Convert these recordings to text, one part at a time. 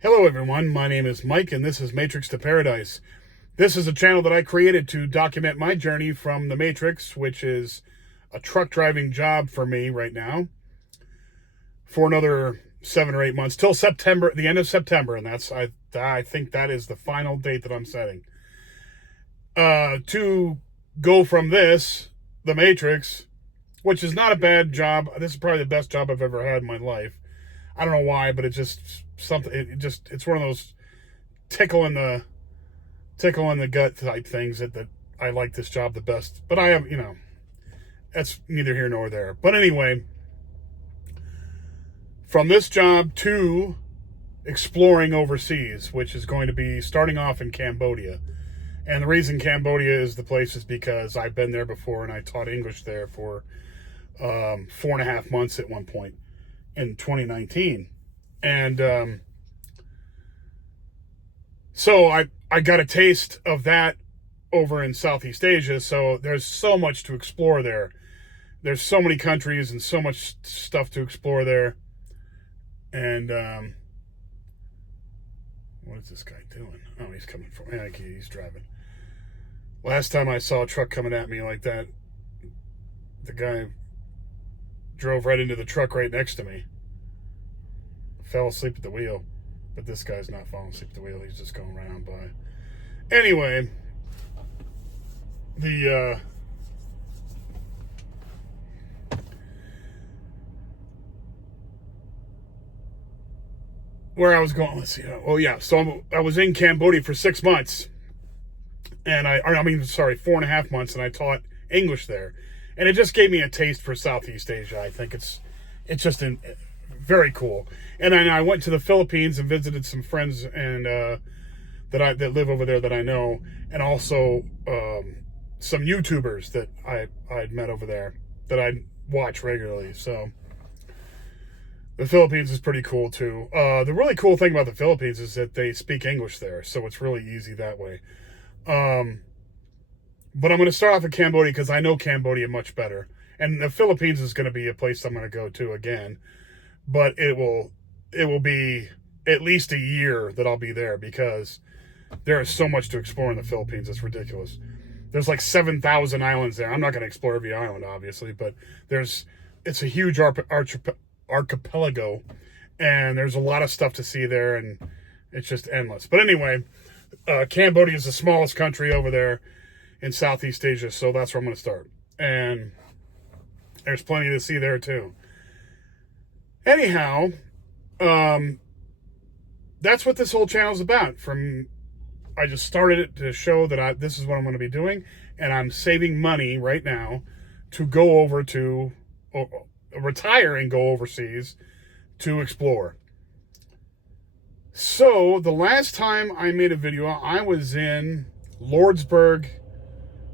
Hello everyone, my name is Mike and this is Matrix to Paradise. This is a channel that I created to document my journey from the Matrix, which is a truck driving job for me right now, for another 7 or 8 months, till September, the end of September, and I think that is the final date that I'm setting. To go from this, the Matrix, which is not a bad job. This is probably the best job I've ever had in my life. I don't know why, but it's just something. It's one of those tickle in the gut type things that I like this job the best. But I have, that's neither here nor there. But anyway, from this job to exploring overseas, which is going to be starting off in Cambodia. And the reason Cambodia is the place is because I've been there before and I taught English there for 4.5 months at one point in 2019. And so I got a taste of that over in Southeast Asia. So there's so much to explore there. There's so many countries and so much stuff to explore there. And what is this guy doing? Oh, he's coming from, he's driving. Last time I saw a truck coming at me like that, the guy drove right into the truck right next to me. Fell asleep at the wheel. But this guy's not falling asleep at the wheel. He's just going right on by. Anyway, where I was going, let's see. So I was in Cambodia for 6 months. And 4.5 months, and I taught English there. And it just gave me a taste for Southeast Asia. I think it's just very cool. And then I went to the Philippines and visited some friends and that live over there that I know, and also some YouTubers that I'd met over there that I watch regularly. So the Philippines is pretty cool too. The really cool thing about the Philippines is that they speak English there, so it's really easy that way. But I'm going to start off in Cambodia because I know Cambodia much better. And the Philippines is going to be a place I'm going to go to again. But it will be at least a year that I'll be there because there is so much to explore in the Philippines. It's ridiculous. There's like 7,000 islands there. I'm not going to explore every island, obviously, but it's a huge archipelago. And there's a lot of stuff to see there, and it's just endless. But anyway, Cambodia is the smallest country over there in Southeast Asia, so that's where I'm going to start. And there's plenty to see there too. Anyhow, that's what this whole channel is about. I just started it to show that this is what I'm going to be doing, and I'm saving money right now to go over to retire and go overseas to explore. So the last time I made a video, I was in Lordsburg,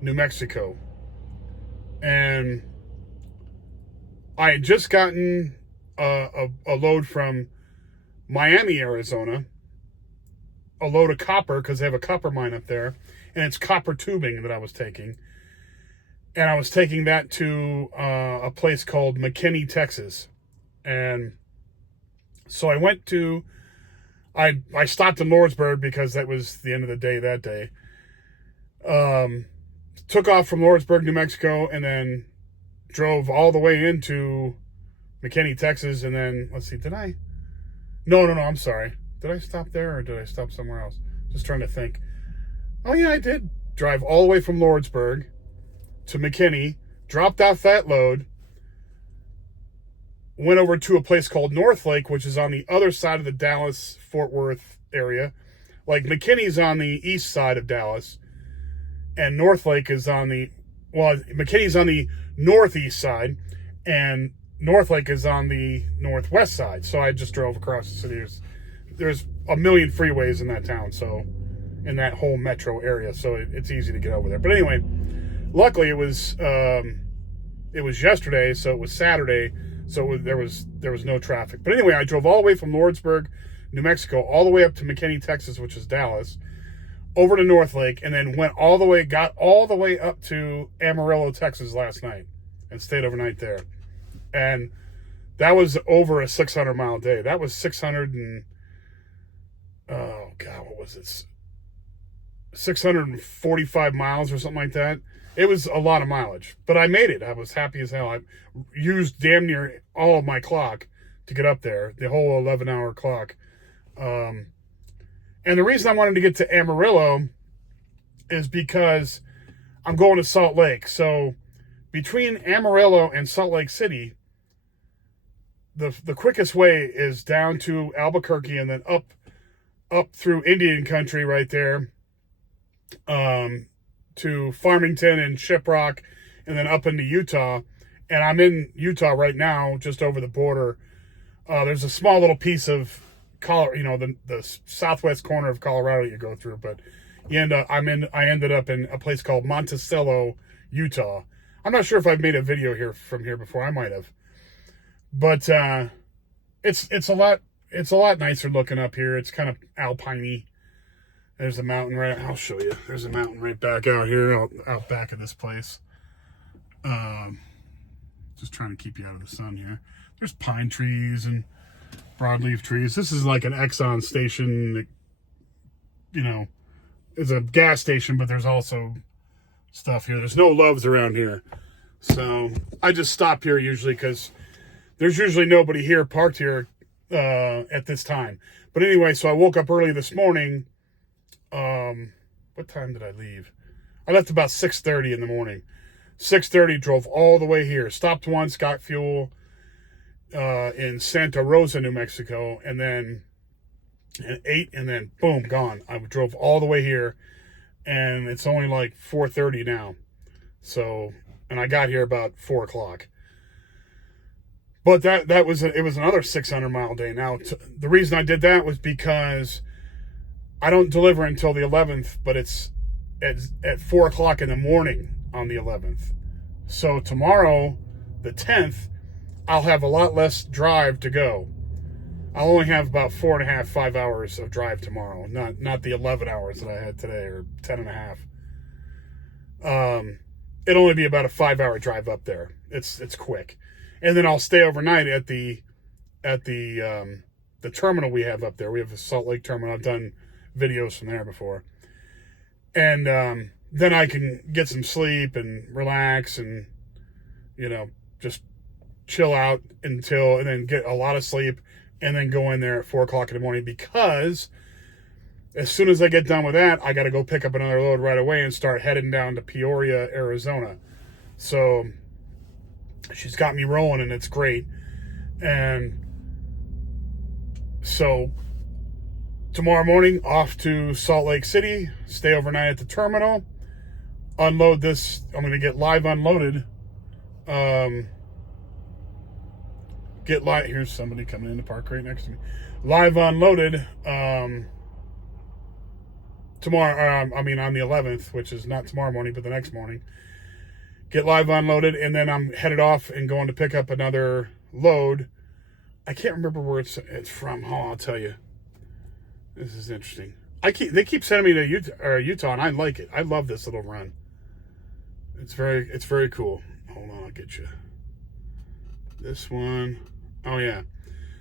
New Mexico. And I had just gotten a load from Miami, Arizona. A load of copper, because they have a copper mine up there. And it's copper tubing that I was taking. And I was taking that to a place called McKinney, Texas. And so I went to... I stopped in Lordsburg because that was the end of the day that day. Took off from Lordsburg, New Mexico, and then drove all the way into McKinney, Texas, and then, let's see, No, I'm sorry. Did I stop there or did I stop somewhere else? Just trying to think. Oh, yeah, I did drive all the way from Lordsburg to McKinney, dropped off that load, went over to a place called North Lake, which is on the other side of the Dallas-Fort Worth area. Like, McKinney's on the east side of Dallas, and North Lake is McKinney's on the northeast side, and North Lake is on the northwest side. So I just drove across the city. There's a million freeways in that town, so in that whole metro area, so it's easy to get over there. But anyway, luckily it was yesterday, so it was Saturday. So there was no traffic. But anyway, I drove all the way from Lordsburg, New Mexico, all the way up to McKinney, Texas, which is Dallas, over to North Lake, and then got all the way up to Amarillo, Texas last night and stayed overnight there. And that was over a 600-mile day. That was 600 and oh God, what was it? 645 miles or something like that. It was a lot of mileage, but I made it. I was happy as hell. I used damn near all of my clock to get up there, the whole 11-hour clock. And the reason I wanted to get to Amarillo is because I'm going to Salt Lake. So between Amarillo and Salt Lake City, the quickest way is down to Albuquerque and then up through Indian country right there, to Farmington and Shiprock, and then up into Utah. And I'm in Utah right now, just over the border. There's a small little piece of Colorado, the southwest corner of Colorado you go through, but I ended up in a place called Monticello, Utah. I'm not sure if I've made a video here from here before. I might have, but it's a lot nicer looking up here. It's kind of alpine-y. There's a mountain right. I'll show you. There's a mountain right back out here, out back of this place. Just trying to keep you out of the sun here. There's pine trees and broadleaf trees. This is like an Exxon station. It's a gas station, but there's also stuff here. There's no Loves around here, so I just stop here usually because there's usually nobody here parked here at this time. But anyway, so I woke up early this morning. What time did I leave? I left about 6:30 in the morning. 6:30, drove all the way here. Stopped once, got fuel in Santa Rosa, New Mexico, and then ate, and then boom, gone. I drove all the way here, and it's only like 4:30 now. So, and I got here about 4 o'clock. But it was another 600-mile day. Now, the reason I did that was because I don't deliver until the 11th, but it's at 4 o'clock in the morning on the 11th. So tomorrow, the 10th, I'll have a lot less drive to go. I'll only have about 4.5, 5 hours of drive tomorrow, not the 11 hours that I had today, or 10.5. It'll only be about a 5-hour drive up there. It's quick, and then I'll stay overnight at the terminal we have up there. We have a Salt Lake terminal. I've done videos from there before, and then I can get some sleep and relax and just chill out and then get a lot of sleep, and then go in there at 4 o'clock in the morning, because as soon as I get done with that, I got to go pick up another load right away and start heading down to Peoria, Arizona. So she's got me rolling, and it's great. And so tomorrow morning, off to Salt Lake City, stay overnight at the terminal, unload this. I'm going to get live unloaded. Here's somebody coming in to park right next to me. Live unloaded tomorrow, on the 11th, which is not tomorrow morning, but the next morning. Get live unloaded, and then I'm headed off and going to pick up another load. I can't remember where it's from. Oh, I'll tell you. This is interesting. They keep sending me to Utah, and I like it. I love this little run. It's very cool. Hold on, I'll get you. This one. Oh yeah.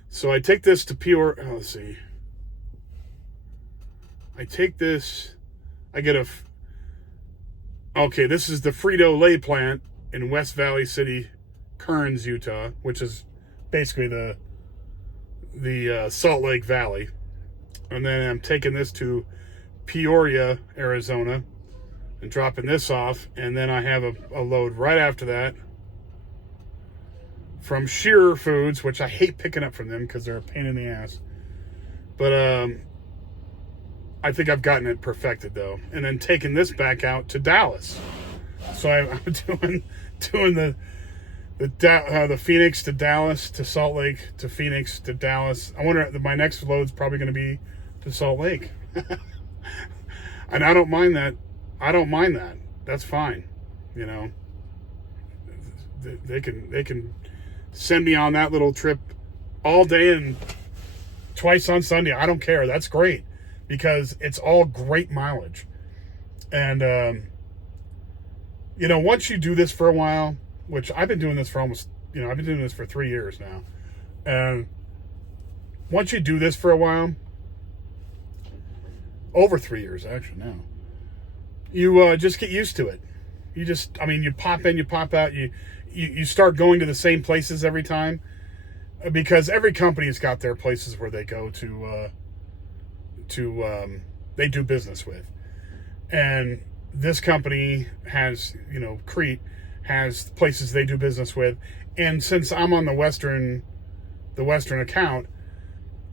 So I take this to Peoria. Oh, let's see. I take this. I get okay, this is the Frito-Lay plant in West Valley City, Kearns, Utah, which is basically the Salt Lake Valley. And then I'm taking this to Peoria, Arizona, and dropping this off. And then I have a load right after that from Shearer Foods, which I hate picking up from them because they're a pain in the ass. But I think I've gotten it perfected, though. And then taking this back out to Dallas. So I'm doing the Phoenix to Dallas to Salt Lake to Phoenix to Dallas. I wonder, my next load's probably going to be to Salt Lake. And I don't mind that. That's fine. They can send me on that little trip all day and twice on Sunday. I don't care. That's great, because it's all great mileage. And once you do this for a while, which I've been doing this for almost, I've been doing this for 3 years now. And once you do this for a while, over 3 years actually now. You just get used to it. You pop in, you pop out, you start going to the same places every time, because every company has got their places where they go to they do business with. And this company has, Crete has places they do business with. And since I'm on the Western account,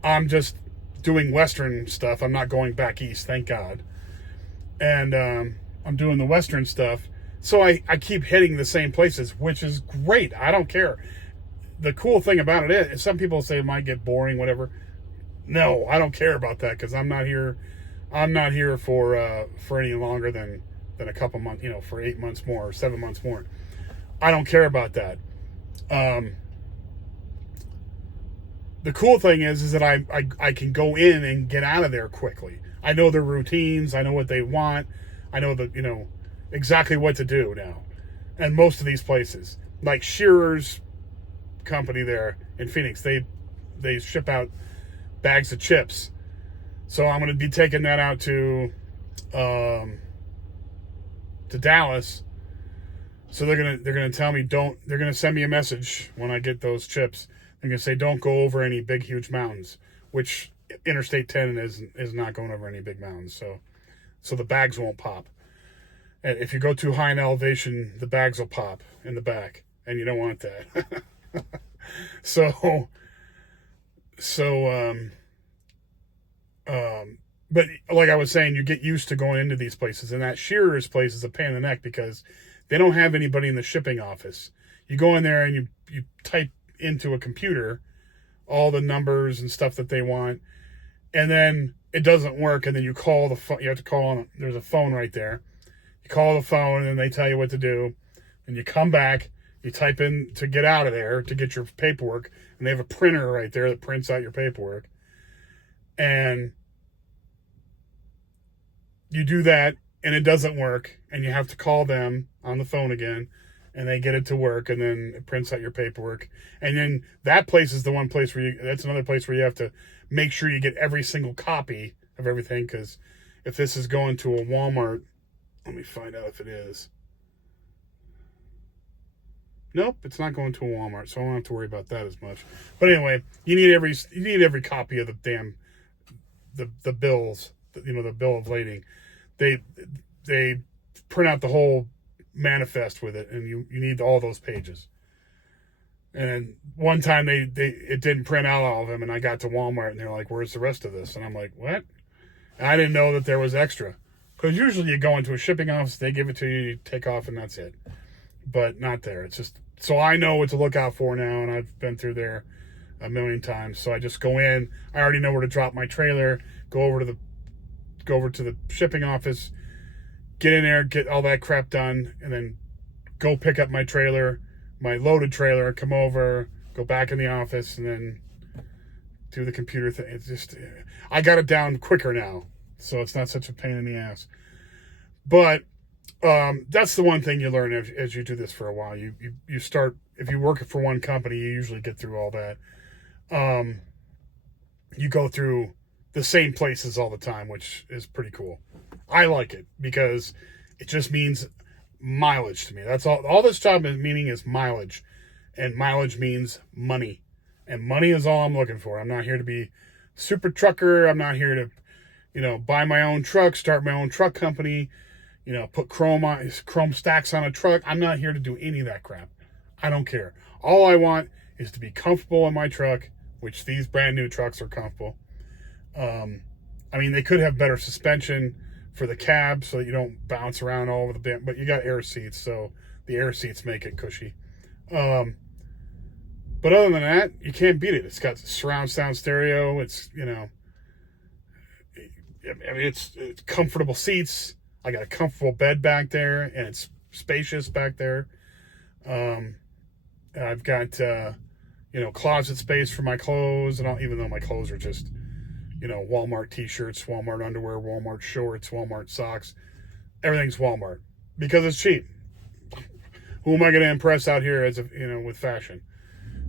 I'm just doing Western stuff. I'm not going back east, thank God. And I'm doing the Western stuff. So I keep hitting the same places, which is great. I don't care. The cool thing about it is, some people say it might get boring, whatever. No, I don't care about that, because I'm not here for any longer than a couple months, for 8 months more or 7 months more. I don't care about that. The cool thing is that I can go in and get out of there quickly. I know their routines. I know what they want. I know exactly what to do now. And most of these places, like Shearer's company there in Phoenix, they ship out bags of chips. So I'm going to be taking that out to Dallas. So they're gonna tell me they're gonna send me a message when I get those chips. They're gonna say don't go over any big huge mountains, which Interstate 10 is not going over any big mountains. So the bags won't pop. And if you go too high in elevation, the bags will pop in the back, and you don't want that. But like I was saying, you get used to going into these places, and that Shearer's place is a pain in the neck because they don't have anybody in the shipping office. You go in there and you type into a computer all the numbers and stuff that they want, and then it doesn't work, and then you call the phone. You have to call on. There's a phone right there. You call the phone, and then they tell you what to do, and you come back. You type in to get out of there to get your paperwork, and they have a printer right there that prints out your paperwork, and you do that, and it doesn't work, and you have to call them on the phone again, and they get it to work, and then it prints out your paperwork. And then that place is the one place where that's another place where you have to make sure you get every single copy of everything, because if this is going to a Walmart, let me find out if it is. Nope, it's not going to a Walmart, so I don't have to worry about that as much. But anyway, you need every copy of the damn the bills, the bill of lading. They print out the whole manifest with it, and you need all those pages. And one time it didn't print out all of them, and I got to Walmart, and they're like, "Where's the rest of this?" And I'm like, "What?" And I didn't know that there was extra, because usually you go into a shipping office, they give it to you, you take off, and that's it. But not there. It's just so I know what to look out for now, and I've been through there a million times. So I just go in. I already know where to drop my trailer. Go over to the shipping office, get in there, get all that crap done, and then go pick up my trailer, my loaded trailer, come over, go back in the office, and then do the computer thing. It's just, I got it down quicker now, so it's not such a pain in the ass. But that's the one thing you learn as you do this for a while. You start, if you work for one company, you usually get through all that. You go through the same places all the time, which is pretty cool. I like it because it just means mileage to me. That's all this job is meaning is mileage, and mileage means money, and money is all I'm looking for. I'm not here to be super trucker. I'm not here to, buy my own truck, start my own truck company, put chrome stacks on a truck. I'm not here to do any of that crap. I don't care. All I want is to be comfortable in my truck, which these brand new trucks are comfortable. They could have better suspension for the cab so that you don't bounce around all over the damn, but you got air seats, so the air seats make it cushy. But other than that, you can't beat it. It's got surround sound stereo. It's, it's comfortable seats. I got a comfortable bed back there, and it's spacious back there. I've got, closet space for my clothes, and even though my clothes are just, Walmart t-shirts, Walmart underwear, Walmart shorts, Walmart socks, everything's Walmart because it's cheap. Who am I going to impress out here with fashion?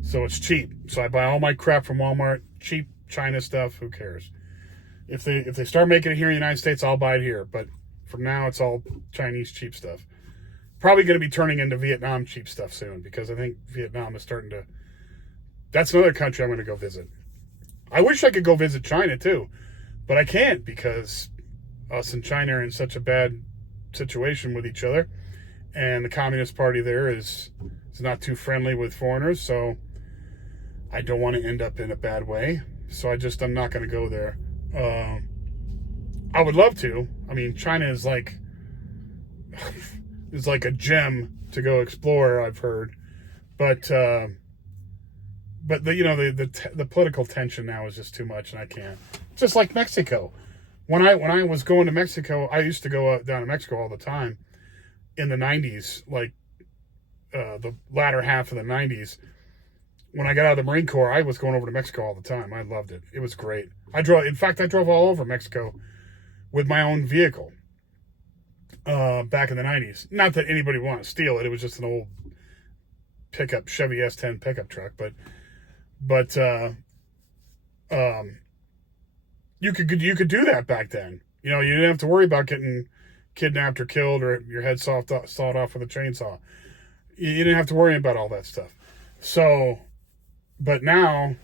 So it's cheap. So I buy all my crap from Walmart, cheap China stuff. Who cares? If they start making it here in the United States, I'll buy it here. But for now, it's all Chinese cheap stuff. Probably going to be turning into Vietnam cheap stuff soon because I think Vietnam is starting to. That's another country I'm going to go visit. I wish I could go visit China too, but I can't because us and China are in such a bad situation with each other, and the Communist Party there is not too friendly with foreigners, so I don't want to end up in a bad way. So I'm not going to go there. I would love to. I mean, China is like a gem to go explore, I've heard, but the the political tension now is just too much, and I can't. Just like Mexico. When I was going to Mexico, I used to go down to Mexico all the time in the 90s, like the latter half of the 90s. When I got out of the Marine Corps, I was going over to Mexico all the time. I loved it. It was great. I drove all over Mexico with my own vehicle back in the 90s. Not that anybody would want to steal it. It was just an old pickup, Chevy S10 pickup truck. But you could do that back then. You know, you didn't have to worry about getting kidnapped or killed or your head sawed off with a chainsaw. You didn't have to worry about all that stuff. So, but now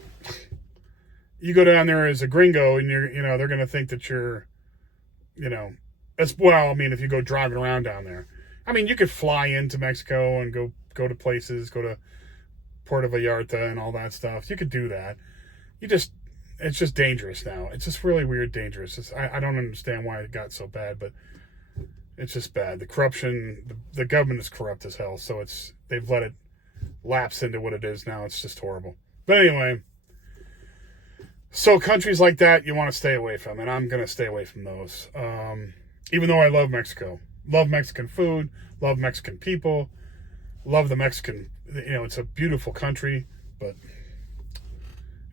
you go down there as a gringo and they're going to think that you're, as well. I mean, if you go driving around down there, I mean, you could fly into Mexico and go to places, go to Puerto Vallarta and all that stuff. You could do that. It's just dangerous now. It's just really weird, dangerous. I don't understand why it got so bad, but it's just bad. The corruption, the government is corrupt as hell. So they've let it lapse into what it is now. It's just horrible. But anyway, so countries like that you want to stay away from, and I'm going to stay away from those. Even though I love Mexico, love Mexican food, love Mexican people, love the Mexican. It's a beautiful country, but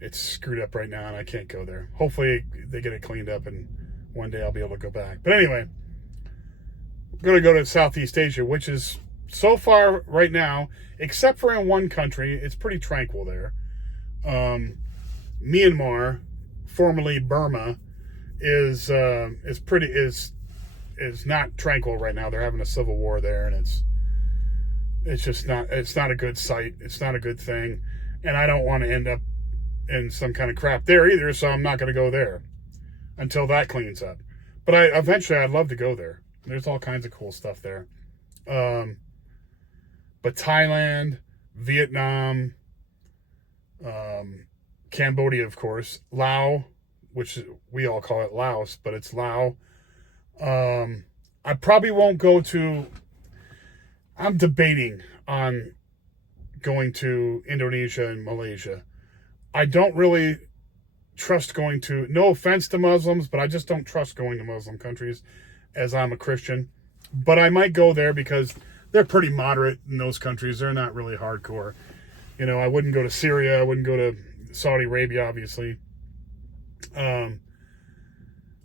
it's screwed up right now, and I can't go there. Hopefully, they get it cleaned up, and one day I'll be able to go back. But anyway, I'm going to go to Southeast Asia, which is so far right now, except for in one country, it's pretty tranquil there. Myanmar, formerly Burma, is not tranquil right now. They're having a civil war there, and it's not a good sight. It's not a good thing, and I don't want to end up in some kind of crap there either. So I'm not going to go there until that cleans up. But eventually I'd love to go there. There's all kinds of cool stuff there. But Thailand, Vietnam, Cambodia, of course, Laos, which we all call it Laos, but it's Laos. I probably won't go to. I'm debating on going to Indonesia and Malaysia. I don't really trust going to. No offense to Muslims, but I just don't trust going to Muslim countries, as I'm a Christian. But I might go there because they're pretty moderate in those countries. They're not really hardcore. I wouldn't go to Syria. I wouldn't go to Saudi Arabia, obviously. A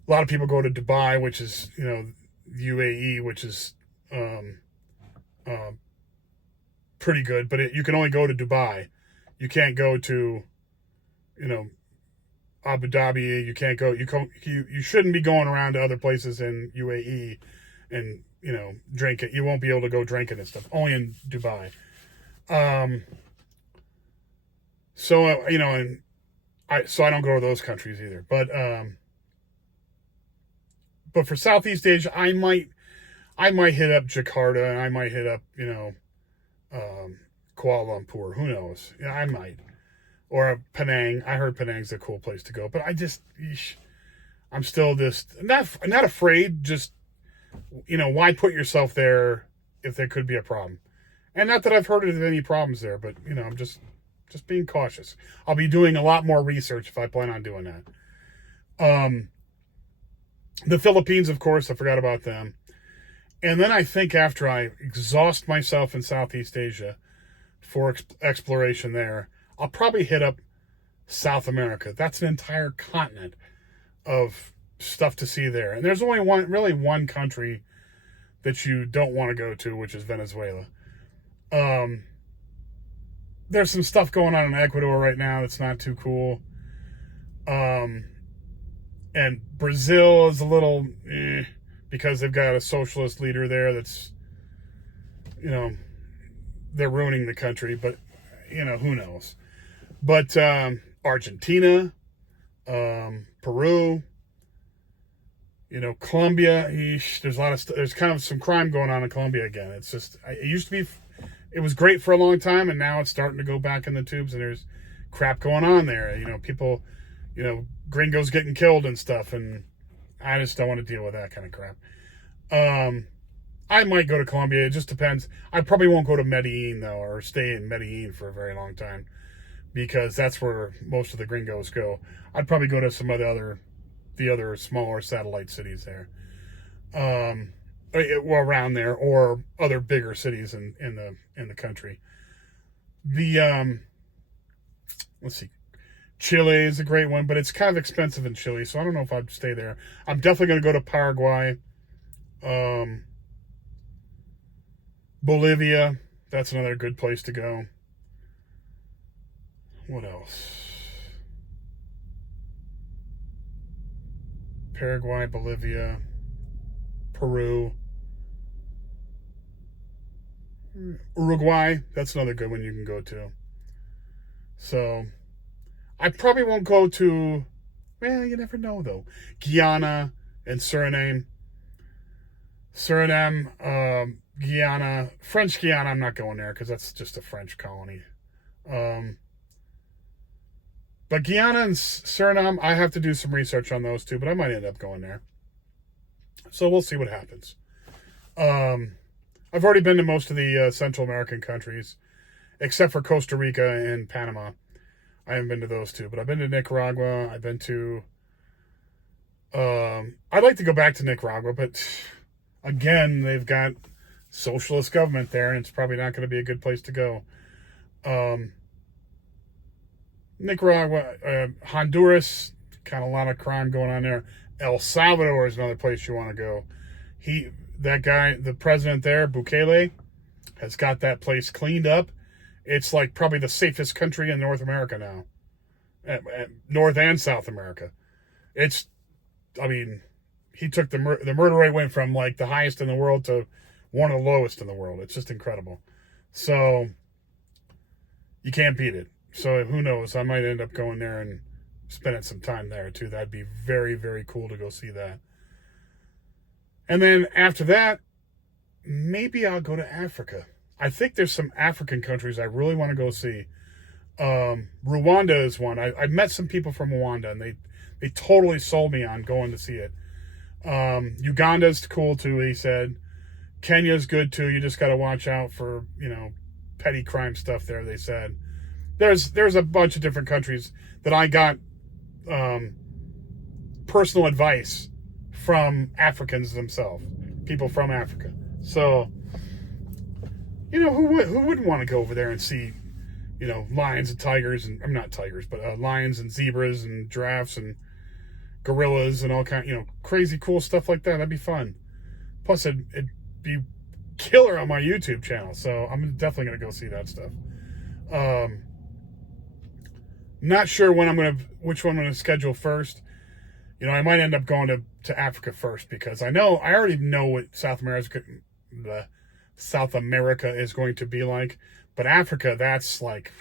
lot of people go to Dubai, which is, UAE, which is pretty good. But you can only go to Dubai. You can't go to, Abu Dhabi. You can't go. You shouldn't be going around to other places in UAE and drink it. You won't be able to go drinking and stuff. Only in Dubai. So I don't go to those countries either. But for Southeast Asia, I might hit up Jakarta, and I might hit up Kuala Lumpur. Who knows? I might. Or Penang. I heard Penang's a cool place to go, but I'm still just not afraid. Just why put yourself there if there could be a problem? And not that I've heard of any problems there, but I'm just being cautious. I'll be doing a lot more research if I plan on doing that. The Philippines, of course, I forgot about them. And then I think after I exhaust myself in Southeast Asia for exploration there, I'll probably hit up South America. That's an entire continent of stuff to see there. And there's only one country that you don't want to go to, which is Venezuela. There's some stuff going on in Ecuador right now that's not too cool. And Brazil is a little because they've got a socialist leader there that's, you know, they're ruining the country, but, you know, who knows. But Argentina, Peru, you know, Colombia, there's a lot of there's kind of some crime going on in Colombia again. It's just, it used to be, it was great for a long time, and now it's starting to go back in the tubes, and there's crap going on there. You know, people, you know, gringos getting killed and stuff, and I just don't want to deal with that kind of crap. I might go to Colombia. It just depends. I probably won't go to Medellin, though, or stay in Medellin for a very long time, because that's where most of the gringos go. I'd probably go to some of the other smaller satellite cities there, well, around there, or other bigger cities in the country. The let's see, Chile is a great one, but it's kind of expensive in Chile, so I don't know if I'd stay there. I'm definitely going to go to Paraguay, Bolivia. That's another good place to go. What else? Paraguay, Bolivia, Peru, Uruguay. That's another good one you can go to. So I probably won't go to, well, you never know though. Guyana and Suriname. Guyana, French Guyana, I'm not going there because that's just a French colony. But Guyana and Suriname, I have to do some research on those two, but I might end up going there. So we'll see what happens. I've already been to most of the Central American countries, except for Costa Rica and Panama. I haven't been to those two, but I've been to Nicaragua. I've been to... I'd like to go back to Nicaragua, but again, they've got socialist government there, and it's probably not going to be a good place to go. Nicaragua, Honduras, kind of a lot of crime going on there. El Salvador is another place you want to go. That guy, the president there, Bukele, has got that place cleaned up. It's like probably the safest country in North America now, North and South America. I mean, he took the murder rate went from like the highest in the world to one of the lowest in the world. It's just incredible. So you can't beat it. So who knows? I might end up going there and spending some time there too. That'd be very, very cool to go see that. And then after that, maybe I'll go to Africa. I think there's some African countries I really want to go see. Rwanda is one. I met some people from Rwanda, and they totally sold me on going to see it. Uganda's cool too, he said. Kenya's good too. You just got to watch out for, you know, petty crime stuff there, they said. There's a bunch of different countries that I got personal advice from Africans themselves, people from Africa. So, you know, who wouldn't want to go over there and see, you know, lions and tigers, and I'm not tigers, but lions and zebras and giraffes and gorillas and all kind, you know, crazy cool stuff like that. That'd be fun. Plus, it'd be killer on my YouTube channel. So I'm definitely gonna go see that stuff. Not sure which one I'm gonna schedule first. You know, I might end up going to Africa first, because I already know what South America is going to be like. But Africa, that's like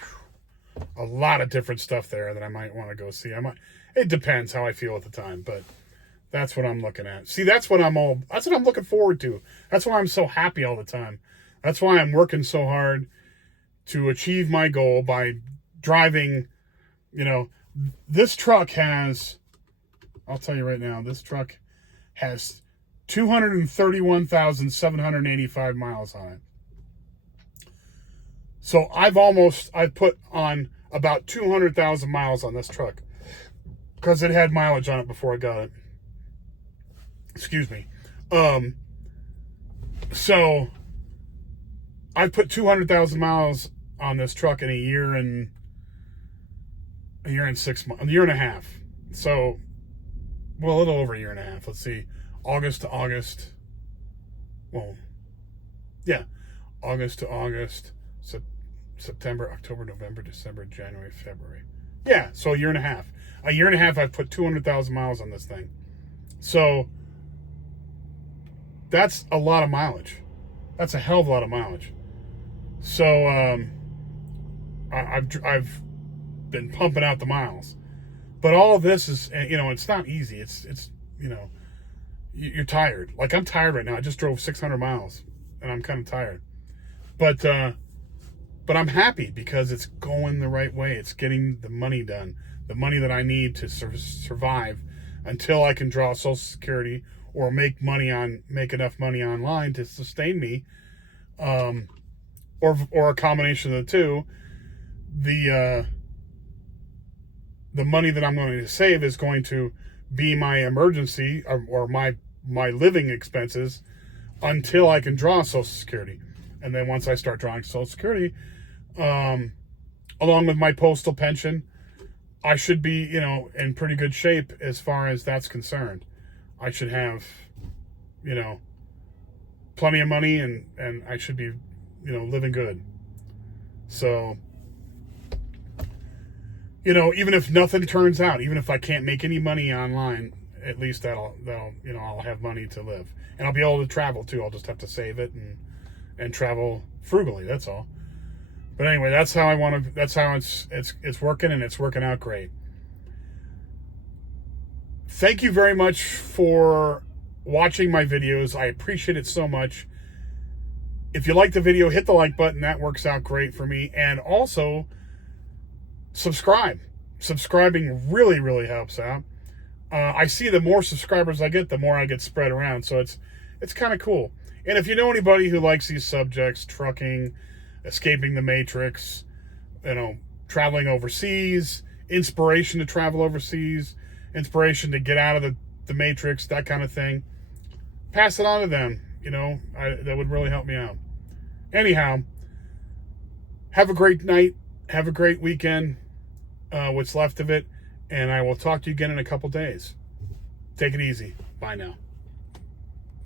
a lot of different stuff there that I might want to go see. It depends how I feel at the time, but that's what I'm looking at. See, that's what I'm looking forward to. That's why I'm so happy all the time. That's why I'm working so hard to achieve my goal by driving. You know, this truck has, I'll tell you right now, this truck has 231,785 miles on it. So I've put on about 200,000 miles on this truck, because it had mileage on it before I got it. Excuse me. So I put 200,000 miles on this truck in a year and 6 months, a year and a half. So, well, a little over a year and a half. Let's see, August to August. Well, yeah, August to August, September, October, November, December, January, February. Yeah, so a year and a half. A year and a half, I've put 200,000 miles on this thing. So that's a lot of mileage. That's a hell of a lot of mileage. So I've been pumping out the miles. But all of this is, it's not easy. It's you're tired. Like, I'm tired right now. I just drove 600 miles, and I'm kind of tired. But I'm happy because it's going the right way. It's getting the money done, the money that I need to survive until I can draw Social Security or make enough money online to sustain me, or a combination of the two. The money that I'm going to save is going to be my emergency or my living expenses until I can draw Social Security. And then once I start drawing Social Security, along with my postal pension, I should be, in pretty good shape as far as that's concerned. I should have, plenty of money, and I should be, living good. So, even if nothing turns out, even if I can't make any money online, at least that'll I'll have money to live, and I'll be able to travel too. I'll just have to save it and travel frugally. That's all. But anyway, that's how that's how it's working, and it's working out great. Thank you very much for watching my videos. I appreciate it so much. If you like the video, hit the like button. That works out great for me. And also, subscribe. Subscribing really, really helps out. I see the more subscribers I get, the more I get spread around. So it's kind of cool. And if you know anybody who likes these subjects, trucking, escaping the matrix, traveling overseas, inspiration to travel overseas, inspiration to get out of the matrix, that kind of thing, pass it on to them. That would really help me out. Anyhow, have a great night. Have a great weekend, what's left of it. And I will talk to you again in a couple days. Take it easy. Bye now.